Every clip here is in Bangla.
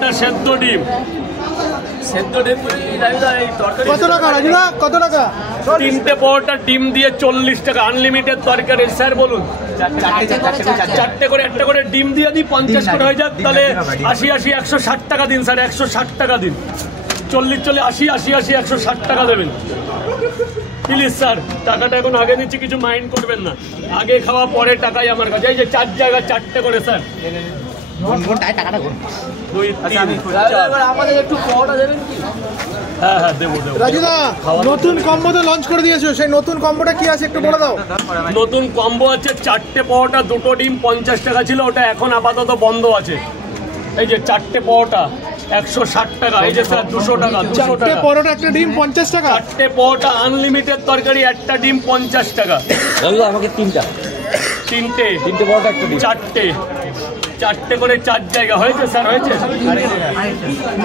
একটা সেদ্ধ ডিম। কত টাকা রাজুদা, কত টাকা? 3টে পরোটা ডিম দিয়ে 40 টাকা। আনলিমিটেড তরকারি। স্যার বলুন, 4টে করে একটা করে ডিম দিয়ে দিই, 50 করে হয়ে যাক, তাহলে 80 80 160 টাকা দিন স্যার। 160 টাকা দিন। 40 80 80 80 160 টাকা দেবেন প্লিজ স্যার। টাকাটা এখন আগে নিচ্ছি, কিছু মাইন্ড করবেন না। আগে খাওয়া পরে টাকাই আমার কাছে। এই যে 4 জায়গা 4টে করে স্যার। হ্যাঁ দেবো। রাজুদা, নতুন কম্বো তো লঞ্চ করে দিয়েছো, সেই নতুন কম্বোটা কি আছে একটু বলে দাও। নতুন কম্বো আছে 4টে পরোটা 2টো ডিম 50 টাকা ছিল, ওটা এখন আপাতত বন্ধ আছে। এই যে 4টে পরোটা 160 টাকা। এই যে স্যার 200 টাকা। 4টে পরোটা একটা ডিম 50 টাকা। 4টে পরোটা আনলিমিটেড তরকারি, একটা ডিম 50 টাকা। আমাকে তিনটে পরোটা একটা ডিম। 4টে করে 4 জায়গা হয়েছে স্যার, হয়েছে।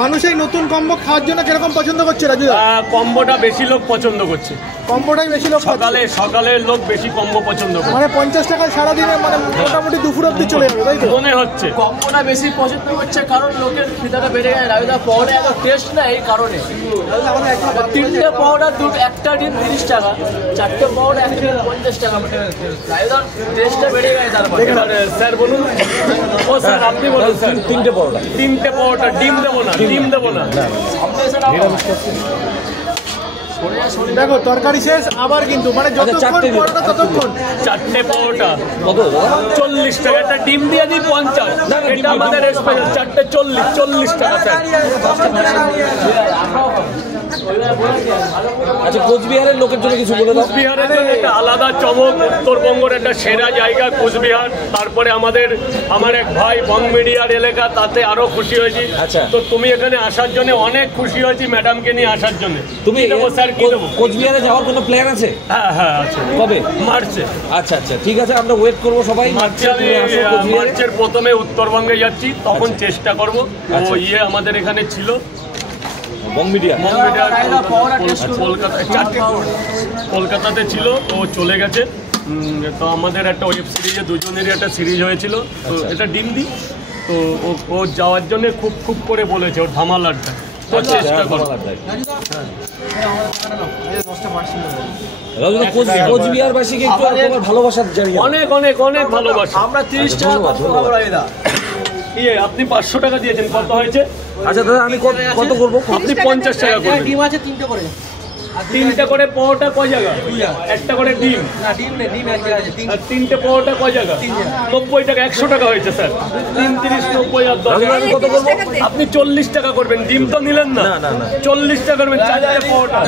মানুষ এই নতুন কম্বো খাওয়ার জন্য কিরকম পছন্দ করছে রাজুদা? কম্বোটা বেশি লোক পছন্দ করছে। কম্বোটাই বেশি লোক সকালের লোক বেশি কম্বো পছন্দ করে। মানে 50 টাকায় সারাদিনে মানে মোটামুটি দুপুর অব্দি চলে যাবে, তাই তো? মনে হচ্ছে কম্বোটা বেশি পছন্দ করছে কারণ লোকের খিদাটা বেড়ে যায়। রাজুদা পরোটা এত টেস্ট না, এই কারণে। 3টে পরোটা একটা ডিম 30 টাকা, 4টে পরোটা একটা ডিম 50 টাকা। রাজুদার টেস্টটা বেড়ে যায়। তারপরে স্যার বলুন। ও স্যার আপনি বলুন স্যার। 3টে পরোটা ডিম দেবো না। দেখো তরকারি শেষ আবার কিন্তু মানে যতক্ষণ পরোটা ততক্ষণ। 4টে পরোটা কত 40 টাকা। একটা ডিম দিয়ে দিই 50। এটা আমাদের স্পেশাল। 4টে 40 টাকা স্যার। আচ্ছা, কোচবিহারের লোকের জন্য কিছু বলে দাও। কোচবিহারের জন্য একটা আলাদা চমক। উত্তরবঙ্গের একটা সেরা জায়গা কোচবিহার। তারপরে আমার এক ভাই বং মিডিয়ার এলাকা, তাতে আরো খুশি হয়েছি। আচ্ছা, তো তুমি এখানে আসার জন্য অনেক খুশি হয়েছি, ম্যাডামকে নিয়ে আসার জন্য। তুমি স্যার কি দেবো? কোচবিহারে যাওয়ার কোনো প্ল্যান আছে? হ্যাঁ আছে। কবে? মার্চে। আচ্ছা ঠিক আছে, আমরা ওয়েট করবো সবাই। মার্চের প্রথমে উত্তরবঙ্গে যাচ্ছি, তখন চেষ্টা করবো। ও আমাদের এখানে ছিল কলকাতাতে ছিল, ও চলে গেছে। তো আমাদের একটা ওয়েব সিরিজে দুজনেরই একটা সিরিজ হয়েছিল, তো এটা ডিম দি। তো ও যাওয়ার জন্য খুব করে বলেছে, ওর ধামালাটা। তো চেষ্টা করবো। কোচবিহারবাসীকে একটু তোমার ভালোবাসা জানিয়ে। অনেক ভালোবাসা। আমরা 30 টাকা আপনি 500 টাকা দিয়েছেন, কত হয়েছে? আচ্ছা দাদা, আমি কত করবো? আপনি 50 টাকা করবেন। ডিম আছে 3টে করে। 3টে করে পরোটা কয় জায়গা? একটা করে ডিম। না ডিম নেই, ডিম এক জায়গায় আছে। আর 3টে পরোটা কয় জায়গা? 90 টাকা। 100 টাকা হয়েছে স্যার। 3 30 90 আর 10। আমি কত করবো? আপনি 40 টাকা করবেন। ডিম তো নিলেন না। 40 টাকা করবেন। 4টে পরোটা।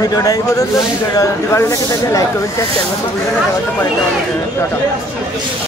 ভিডিওটা এই পর্যন্ত। ভিডিওটা ভালো লাগে তাহলে লাইক করবেন, চ্যানেলটা সাবস্ক্রাইব করতে পারেন।